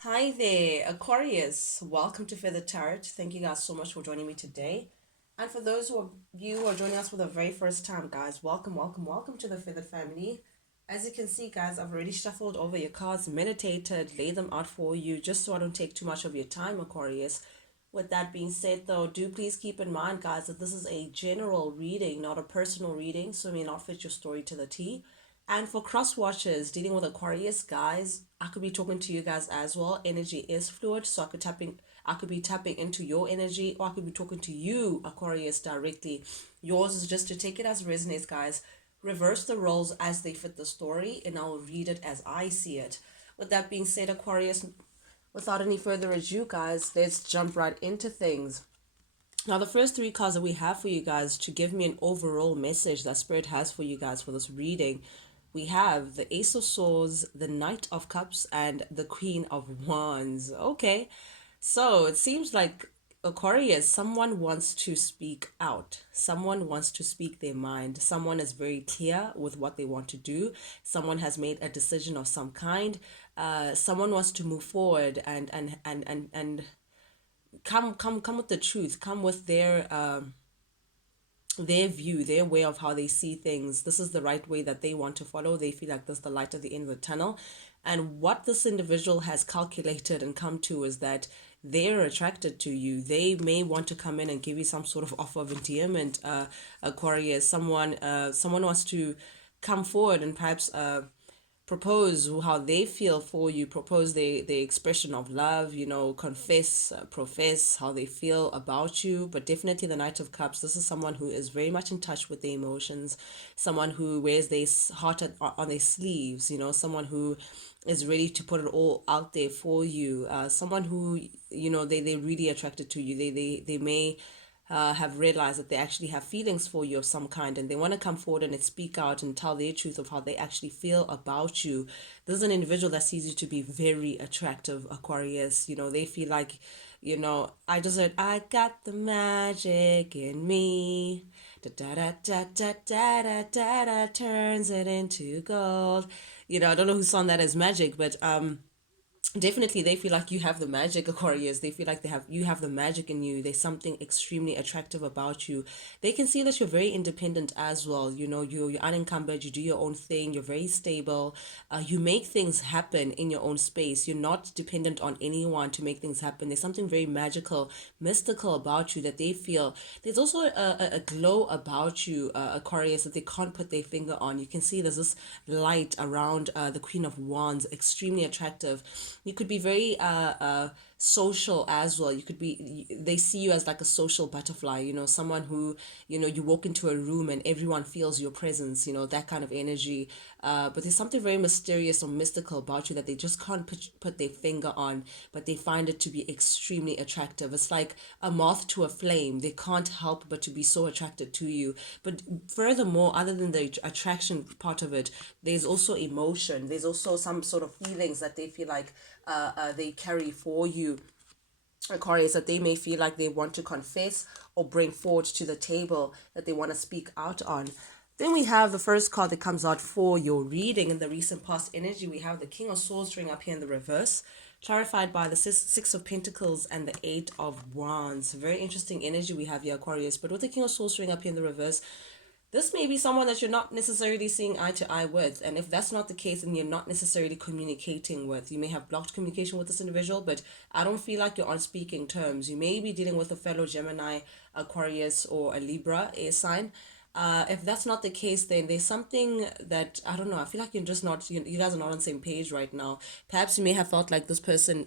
Hi there, Aquarius. Welcome to Feather Tarot. Thank you guys so much for joining me today. And for those of you who are joining us for the very first time, guys, welcome to the Feathered family. As you can see, guys, I've already shuffled over your cards, meditated, laid them out for you, just so I don't take too much of your time, Aquarius. With that being said, though, do please keep in mind, guys, that this is a general reading, not a personal reading, so it may not fit your story to the T. And for cross watchers dealing with Aquarius, guys, I could be talking to you guys as well. Energy is fluid, so I could be tapping into your energy, or I could be talking to you, Aquarius, directly. Yours is just to take it as resonates, guys. Reverse the roles as they fit the story, and I'll read it as I see it. With that being said, Aquarius, without any further ado, guys, let's jump right into things. Now, the first three cards that we have for you guys to give me an overall message that Spirit has for you guys for this reading, we have the Ace of Swords, the Knight of Cups, and the Queen of Wands. Okay, so it seems like Aquarius, someone wants to speak out. Someone wants to speak their mind. Someone is very clear with what they want to do. Someone has made a decision of some kind. Someone wants to move forward and come with the truth. Come with their view, their way of how they see things. This is the right way that they want to follow. They feel like this is the light at the end of the tunnel. And what this individual has calculated and come to is that they're attracted to you. They may want to come in and give you some sort of offer of endearment, Aquarius. Someone wants to come forward and perhaps propose how they feel for you, propose the expression of love, confess, profess how they feel about you. But definitely the Knight of Cups, this is someone who is very much in touch with their emotions, someone who wears their heart on their sleeves, someone who is ready to put it all out there for you, someone who, they're really attracted to you. They may have realized that they actually have feelings for you of some kind, and they want to come forward and speak out and tell their truth of how they actually feel about you. This is an individual that sees you to be very attractive, Aquarius. They feel like, I just heard, I got the magic in me. Da da da da da da da da da turns it into gold. I don't know who sung that as magic, but definitely they feel like you have the magic, Aquarius. They feel like you have the magic in you. There's something extremely attractive about you. They can see that you're very independent as well. You're unencumbered. You do your own thing. You're very stable. You make things happen in your own space. You're not dependent on anyone to make things happen. There's something very magical, mystical about you that they feel. There's also a glow about you, Aquarius, that they can't put their finger on. You can see there's this light around the Queen of Wands, extremely attractive. You could be very social as well. They see you as like a social butterfly, someone who, you walk into a room and everyone feels your presence, that kind of energy. But there's something very mysterious or mystical about you that they just can't put their finger on, but they find it to be extremely attractive. It's like a moth to a flame. They can't help but to be so attracted to you. But furthermore, other than the attraction part of it, there's also emotion. There's also some sort of feelings that they feel like they carry for you, Aquarius, that they may feel like they want to confess or bring forward to the table that they want to speak out on. Then we have the first card that comes out for your reading in the recent past energy. We have the King of Swords ring up here in the reverse, clarified by the Six of Pentacles and the Eight of Wands. Very interesting energy we have here, Aquarius. But with the King of Swords ring up here in the reverse, this may be someone that you're not necessarily seeing eye to eye with. And if that's not the case, then you're not necessarily communicating with. You may have blocked communication with this individual, but I don't feel like you're on speaking terms. You may be dealing with a fellow Gemini, Aquarius, or a Libra air sign. If that's not the case, then there's something that, I don't know, I feel like you're just not, you guys are not on the same page right now. Perhaps you may have felt like this person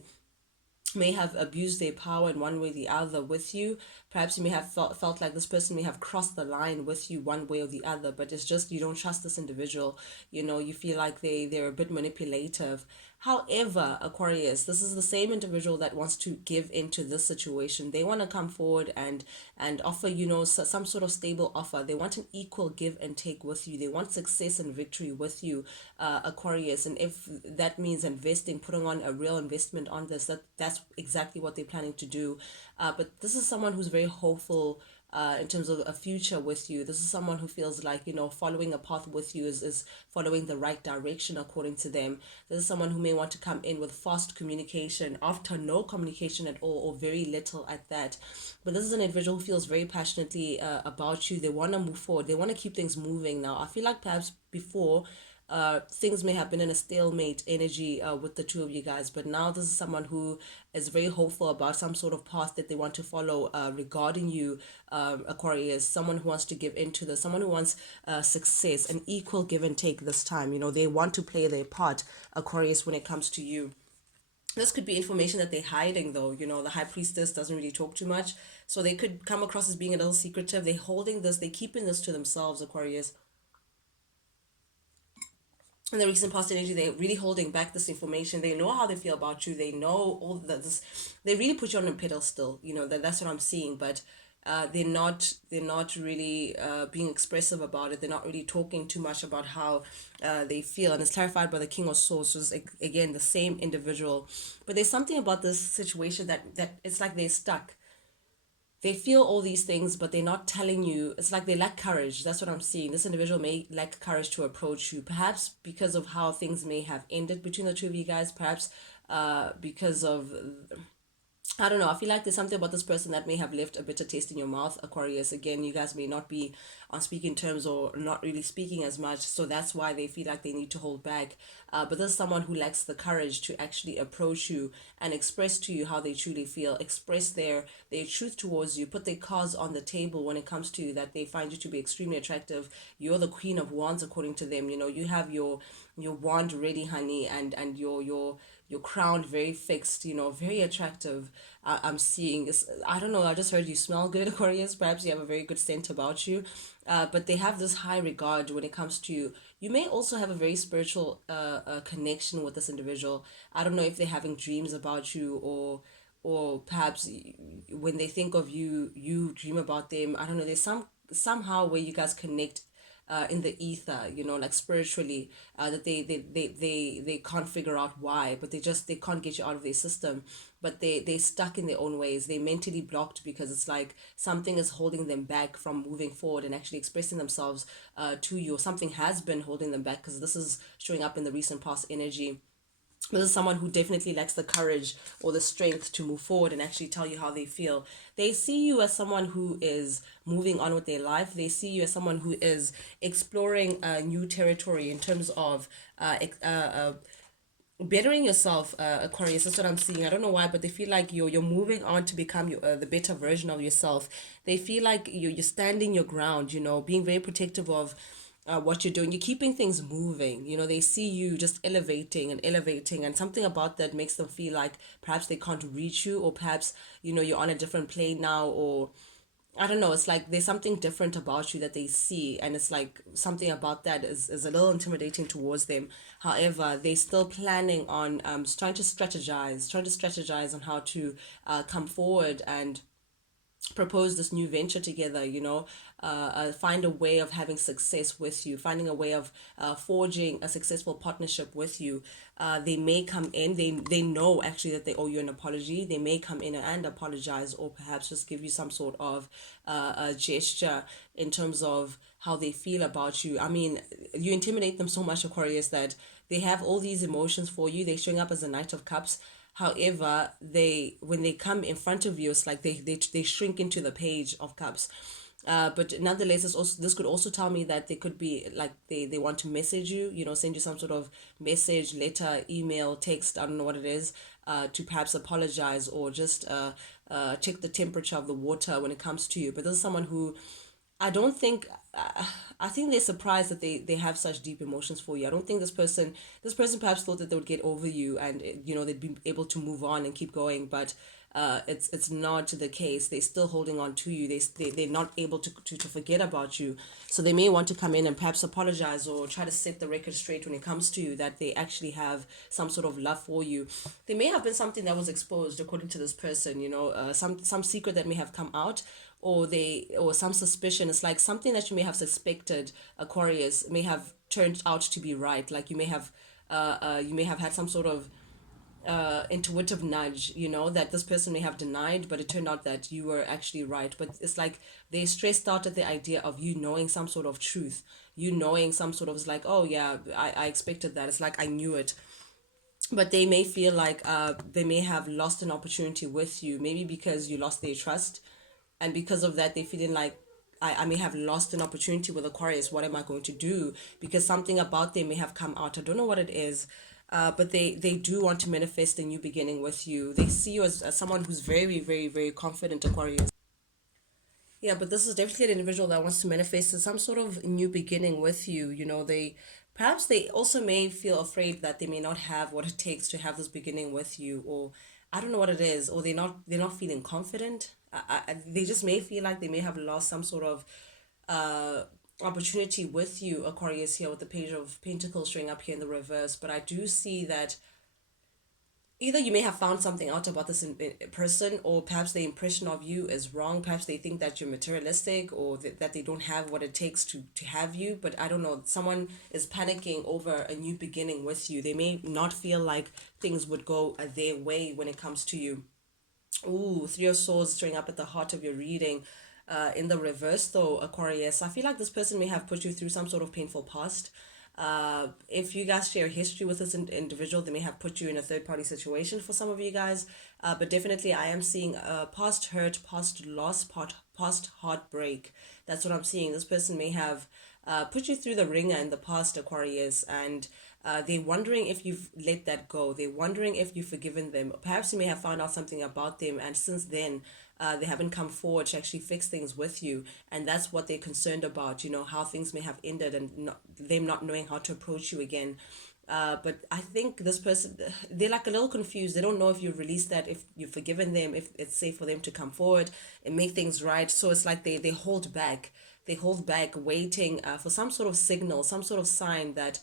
may have abused their power in one way or the other with you. Perhaps you may have felt like this person may have crossed the line with you one way or the other, but it's just you don't trust this individual. You feel like they're a bit manipulative. However, Aquarius, this is the same individual that wants to give into this situation. They want to come forward and offer, some sort of stable offer. They want an equal give and take with you. They want success and victory with you, Aquarius. And if that means investing, putting on a real investment on this, that's exactly what they're planning to do. But this is someone who's very hopeful in terms of a future with you. This is someone who feels like, following a path with you is following the right direction according to them. This is someone who may want to come in with fast communication after no communication at all, or very little at that. But this is an individual who feels very passionately about you. They want to move forward. They want to keep things moving now. I feel like perhaps before things may have been in a stalemate energy with the two of you guys, but now this is someone who is very hopeful about some sort of path that they want to follow regarding you, Aquarius. Someone who wants to give into this, someone who wants success, an equal give and take this time. They want to play their part, Aquarius, when it comes to you. This could be information that they're hiding, though. The high priestess doesn't really talk too much, so they could come across as being a little secretive. They're holding this, they're keeping this to themselves, Aquarius. In the recent past energy, they're really holding back this information. They know how they feel about you. They know all this. They really put you on a pedestal. That's what I'm seeing. But they're not really being expressive about it. They're not really talking too much about how they feel. And it's clarified by the King of Swords, which is again the same individual. But there's something about this situation that it's like they're stuck. They feel all these things, but they're not telling you. It's like they lack courage. That's what I'm seeing. This individual may lack courage to approach you, perhaps because of how things may have ended between the two of you guys, perhaps because of, I don't know. I feel like there's something about this person that may have left a bitter taste in your mouth, Aquarius. Again, you guys may not be on speaking terms or not really speaking as much. So that's why they feel like they need to hold back. But there's someone who lacks the courage to actually approach you and express to you how they truly feel, express their truth towards you, put their cards on the table when it comes to you, that they find you to be extremely attractive. You're the Queen of Wands, according to them. You have your wand ready, honey, and your crown very fixed, very attractive. I'm seeing is, I don't know, I just heard you smell good, Aquarius. Perhaps you have a very good scent about you. But they have this high regard when it comes to you. You may also have a very spiritual connection with this individual. I don't know if they're having dreams about you, or perhaps when they think of you, you dream about them. I don't know. There's somehow where you guys connect in the ether, like spiritually, that they can't figure out why, but they can't get you out of their system. But they're stuck in their own ways. They're mentally blocked because it's like something is holding them back from moving forward and actually expressing themselves to you, or something has been holding them back, because this is showing up in the recent past energy. This is someone who definitely lacks the courage or the strength to move forward and actually tell you how they feel. They see you as someone who is moving on with their life. They see you as someone who is exploring a new territory in terms of bettering yourself, Aquarius. That's what I'm seeing. I don't know why, but they feel like you're moving on to become the better version of yourself. They feel like you're standing your ground, being very protective of what you're doing. You're keeping things moving. They see you just elevating and elevating, and something about that makes them feel like perhaps they can't reach you, or perhaps you're on a different plane now, or I don't know. It's like there's something different about you that they see, and it's like something about that is a little intimidating towards them. However, they're still planning on trying to strategize on how to come forward and propose this new venture together, find a way of having success with you, finding a way of forging a successful partnership with you. They may come in, they know actually that they owe you an apology. They may come in and apologize, or perhaps just give you some sort of a gesture in terms of how they feel about you. I mean, you intimidate them so much, Aquarius, that they have all these emotions for you. They're showing up as a Knight of Cups. However, when they come in front of you, it's like they shrink into the Page of Cups. But nonetheless, this could also tell me that they could be like they want to message you, send you some sort of message, letter, email, text, I don't know what it is, to perhaps apologize, or just check the temperature of the water when it comes to you. But this is someone who I don't think I think they're surprised that they have such deep emotions for you. I don't think this person perhaps thought that they would get over you, and they'd be able to move on and keep going, but it's not the case. They're still holding on to you. They're not able to forget about you. So they may want to come in and perhaps apologize, or try to set the record straight when it comes to you, that they actually have some sort of love for you. There may have been something that was exposed according to this person, some secret that may have come out, or some suspicion. It's like something that you may have suspected, Aquarius, may have turned out to be right. Like you may have had some sort of intuitive nudge, that this person may have denied, but it turned out that you were actually right. But it's like they stressed out at the idea of you knowing some sort of truth, you knowing some sort of, it's like, oh yeah, I expected that. It's like I knew it. But they may feel like they may have lost an opportunity with you, maybe because you lost their trust, and because of that, they feeling like I may have lost an opportunity with Aquarius. What am I going to do? Because something about them may have come out. I don't know what it is, but they do want to manifest a new beginning with you. They see you as someone who's very, very, very confident, Aquarius. Yeah, but this is definitely an individual that wants to manifest some sort of new beginning with you. They perhaps they also may feel afraid that they may not have what it takes to have this beginning with you, or I don't know what it is, or they're not feeling confident. They just may feel like they may have lost some sort of uh opportunity with you, Aquarius, here with the Page of Pentacles showing up here in the reverse. But I do see that either you may have found something out about this person, or perhaps the impression of you is wrong. Perhaps they think that you're materialistic, or that they don't have what it takes to have you. But I don't know, someone is panicking over a new beginning with you. They may not feel like things would go their way when it comes to you. Ooh, Three of Swords showing up at the heart of your reading. In the reverse, though, Aquarius, I feel like this person may have put you through some sort of painful past. If you guys share history with this individual, they may have put you in a third party situation for some of you guys. But definitely, I am seeing past hurt, past loss, past heartbreak. That's what I'm seeing. This person may have put you through the ringer in the past, Aquarius, and they're wondering if you've let that go. They're wondering if you've forgiven them. Perhaps you may have found out something about them, and since then, they haven't come forward to actually fix things with you. And that's what they're concerned about, how things may have ended, and them not knowing how to approach you again. But I think this person, they're like a little confused. They don't know if you've released that, if you've forgiven them, if it's safe for them to come forward and make things right. So it's like they hold back. They hold back, waiting for some sort of signal, some sort of sign that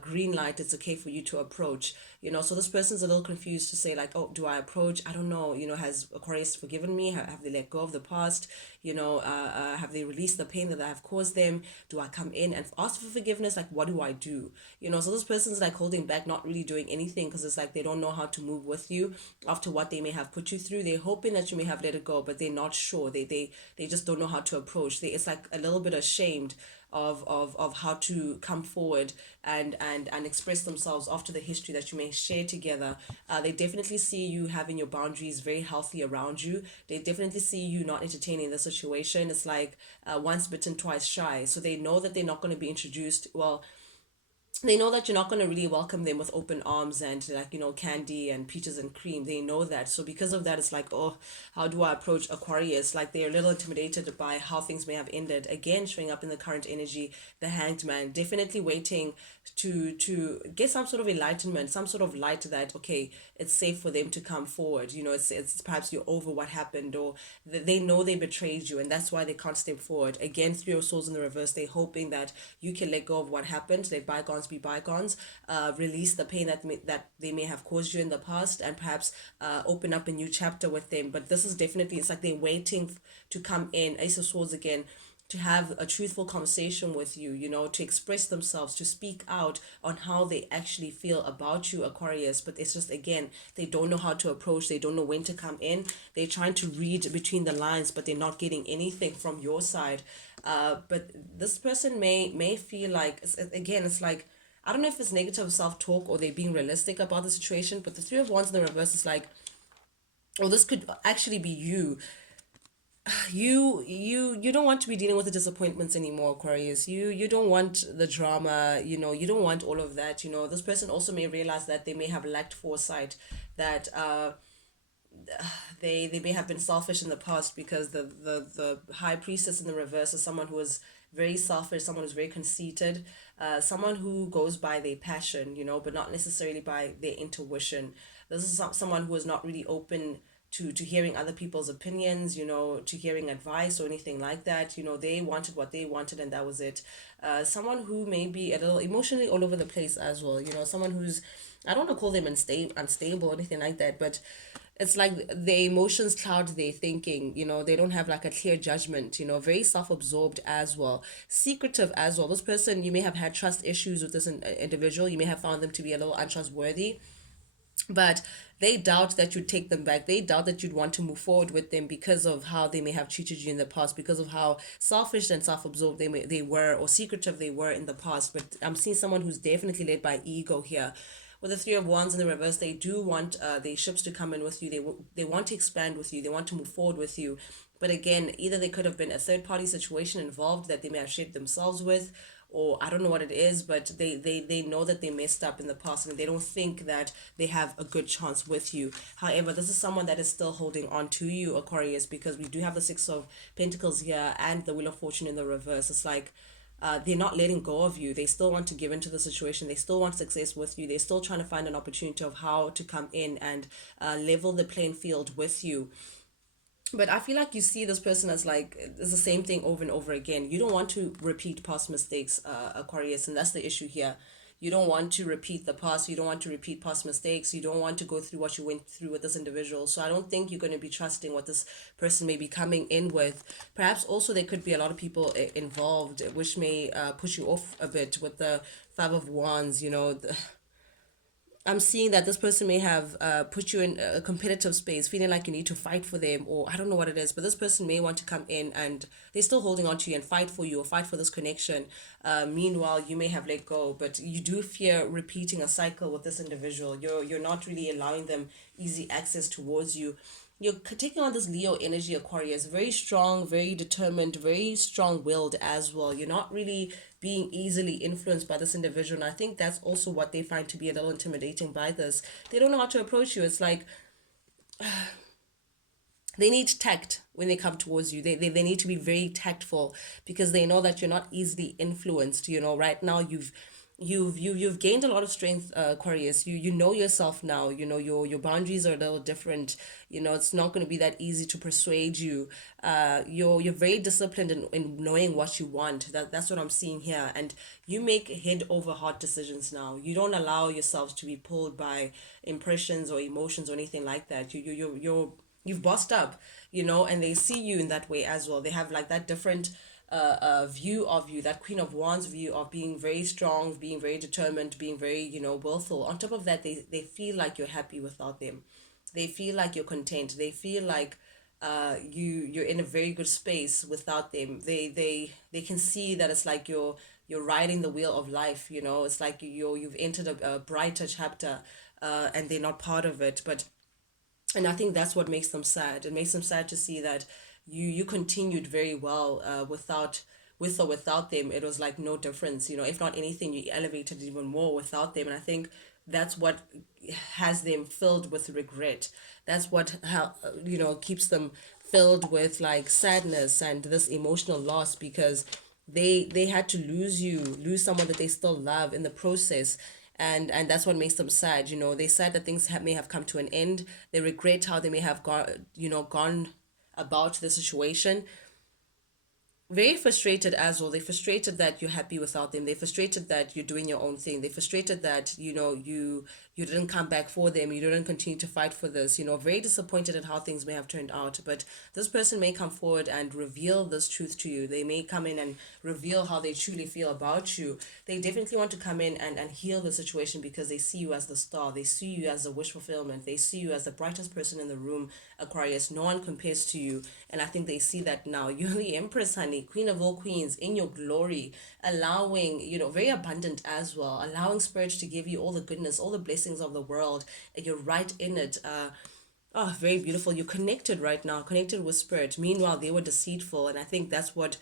green light, it's okay for you to approach. So this person's a little confused to say like, oh, do I approach? I don't know. Has Aquarius forgiven me? Have they let go of the past? Have they released the pain that I have caused them? Do I come in and ask for forgiveness? Like, what do I do? So this person's like holding back, not really doing anything, because it's like they don't know how to move with you after what they may have put you through. They're hoping that you may have let it go, but they're not sure. They just don't know how to approach. It's like a little bit ashamed of how to come forward and express themselves after the history that you may share together. They definitely see you having your boundaries very healthy around you. They definitely see you not entertaining the situation. It's like once bitten, twice shy. So they know that they're not going to be introduced. Well, they know that you're not going to really welcome them with open arms and like candy and peaches and cream. They know that. So because of that, it's like, oh, how do I approach Aquarius? Like they're a little intimidated by how things may have ended. Again, showing up in the current energy, the Hanged Man, definitely waiting to get some sort of enlightenment, some sort of light that, okay, it's safe for them to come forward. It's perhaps you're over what happened, or they know they betrayed you, and that's why they can't step forward. Again, Three of Swords in the reverse, they're hoping that you can let go of what happened, let bygones be bygones, release the pain that they may have caused you in the past, and perhaps open up a new chapter with them. But this is definitely, it's like they're waiting to come in. Ace of Swords again, to have a truthful conversation with you, to express themselves, to speak out on how they actually feel about you, Aquarius. But it's just, again, they don't know how to approach, they don't know when to come in. They're trying to read between the lines, but they're not getting anything from your side. But this person may feel like, again, it's like, I don't know if it's negative self-talk or they're being realistic about the situation, but the Three of Wands in the reverse is like, oh, this could actually be you. You don't want to be dealing with the disappointments anymore, Aquarius. You don't want the drama, you don't want all of that. This person also may realize that they may have lacked foresight, that they may have been selfish in the past, because the high priestess in the reverse is someone who is very selfish, someone who's very conceited, someone who goes by their passion, but not necessarily by their intuition. This is someone who is not really open to hearing other people's opinions, to hearing advice or anything like that. They wanted what they wanted, and that was it. Someone who may be a little emotionally all over the place as well. Someone who's, I don't want to call them unstable or anything like that, but it's like the emotions cloud their thinking. They don't have like a clear judgment. Very self-absorbed as well, secretive as well. This person, you may have had trust issues with this individual. You may have found them to be a little untrustworthy. But they doubt that you'd take them back. They doubt that you'd want to move forward with them because of how they may have treated you in the past, because of how selfish and self-absorbed they were, or secretive they were in the past. But I'm seeing someone who's definitely led by ego here. With the Three of Wands in the reverse, they do want their ships to come in with you. They want to expand with you. They want to move forward with you. But again, either they could have been a third party situation involved that they may have shaped themselves with, or I don't know what it is, but they know that they messed up in the past and they don't think that they have a good chance with you. However, this is someone that is still holding on to you, Aquarius, because we do have the Six of Pentacles here and the Wheel of Fortune in the reverse. It's like they're not letting go of you. They still want to give into the situation. They still want success with you. They're still trying to find an opportunity of how to come in and level the playing field with you. But I feel like you see this person as like it's the same thing over and over again. You don't want to repeat past mistakes, Aquarius, and that's the issue here. You don't want to repeat the past. You don't want to repeat past mistakes. You don't want to go through what you went through with this individual. So I don't think you're going to be trusting what this person may be coming in with. Perhaps also there could be a lot of people involved, which may push you off a bit with the Five of Wands. I'm seeing that this person may have put you in a competitive space, feeling like you need to fight for them, or I don't know what it is, but this person may want to come in and they're still holding on to you and fight for you or fight for this connection. Meanwhile, you may have let go, but you do fear repeating a cycle with this individual. You're not really allowing them easy access towards you. You're taking on this Leo energy, Aquarius, very strong, very determined, very strong willed as well. You're not really being easily influenced by this individual. And I think that's also what they find to be a little intimidating by this. They don't know how to approach you. It's like they need tact when they come towards you. They need to be very tactful because they know that you're not easily influenced. Right now you've gained a lot of strength, Aquarius. You know yourself now. Your boundaries are a little different. It's not going to be that easy to persuade you. You're very disciplined in knowing what you want. That's what I'm seeing here. And you make head over heart decisions now. You don't allow yourselves to be pulled by impressions or emotions or anything like that. You've bossed up, and they see you in that way as well. They have like that different view of you, that Queen of Wands view of being very strong, being very determined, being very, willful. On top of that, they feel like you're happy without them. They feel like you're content. They feel like you're in a very good space without them. They can see that it's like you're riding the wheel of life. It's like you've entered a brighter chapter, and they're not part of it. And I think that's what makes them sad. It makes them sad to see that you continued very well with or without them. It was like no difference. If not anything, you elevated even more without them. And I think that's what has them filled with regret. That's what keeps them filled with like sadness and this emotional loss, because they had to lose someone that they still love in the process. And that's what makes them sad. They said that things may have come to an end. They regret how they may have gone about the situation. Very frustrated as well. They're frustrated that you're happy without them. They're frustrated that you're doing your own thing. They're frustrated that you didn't come back for them. You didn't continue to fight for this. Very disappointed at how things may have turned out. But this person may come forward and reveal this truth to you. They may come in and reveal how they truly feel about you. They definitely want to come in and heal the situation because they see you as the star. They see you as the wish fulfillment. They see you as the brightest person in the room, Aquarius. No one compares to you. And I think they see that now. You're the Empress, honey, Queen of all queens, in your glory, allowing, very abundant as well, allowing Spirit to give you all the goodness, all the blessings of the world, and you're right in it. Oh, very beautiful. You're connected right now, connected with Spirit. Meanwhile, they were deceitful, and I think that's what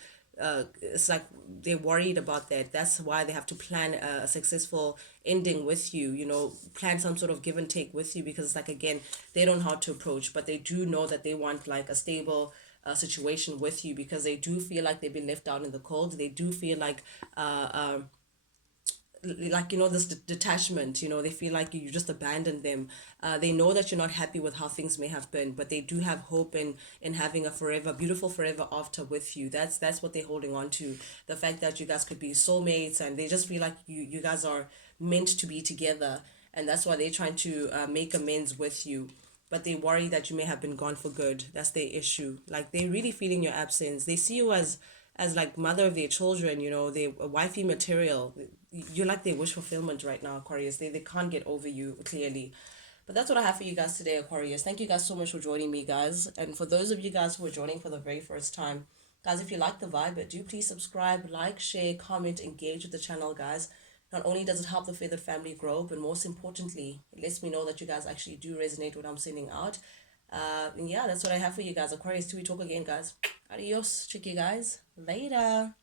it's like they're worried about that. That's why they have to plan a successful ending with you, plan some sort of give and take with you, because it's like, again, they don't know how to approach, but they do know that they want like a stable situation with you, because they do feel like they've been left out in the cold. They do feel like this detachment. They feel like you just abandoned them. They know that you're not happy with how things may have been, but they do have hope in having a forever beautiful forever after with you. That's what they're holding on to, the fact that you guys could be soulmates, and they just feel like you guys are meant to be together, and that's why they're trying to make amends with you. But they worry that you may have been gone for good. That's their issue. Like, they're really feeling your absence. They see you as like mother of their children. They wifey material. You're like their wish fulfillment right now, Aquarius. They can't get over you, clearly. But that's what I have for you guys today, Aquarius. Thank you guys so much for joining me, guys. And for those of you guys who are joining for the very first time, guys, if you like the vibe, do please subscribe, like, share, comment, engage with the channel, guys. Not only does it help the feathered family grow, but most importantly, it lets me know that you guys actually do resonate with what I'm sending out. And yeah, that's what I have for you guys. Aquarius, till we talk again, guys. Adios. Check you guys later.